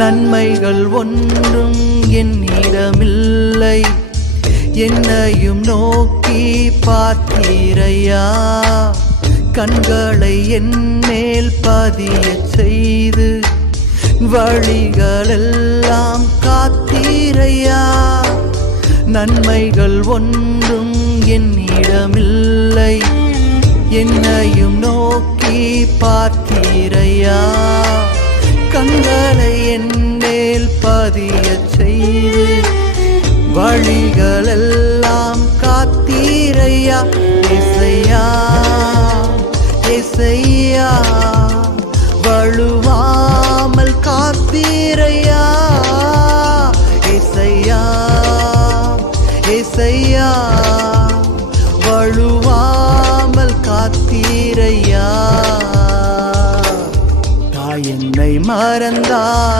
நன்மைகள் ஒன்றும் என்னிடமில்லை, என்னையும் நோக்கி பார்த்தீரையா. கண்களை என்மேல் பதியச் செய்து வழிகளெல்லாம் காத்தீரையா. நன்மைகள் ஒன்றும் என்னிடமில்லை, என்னையும் நோக்கி பார்த்தீரையா. கண்களை என்மேல் பதியச் செய்து வழிகளெல்லாம் காத்தீரையா. ஏசையா ஏசையா வழுவாமல் காத்தீரையா. ஏசையா ஏசையா வழுவாமல் காத்தீரையா. தாய் என்னை மறந்தால்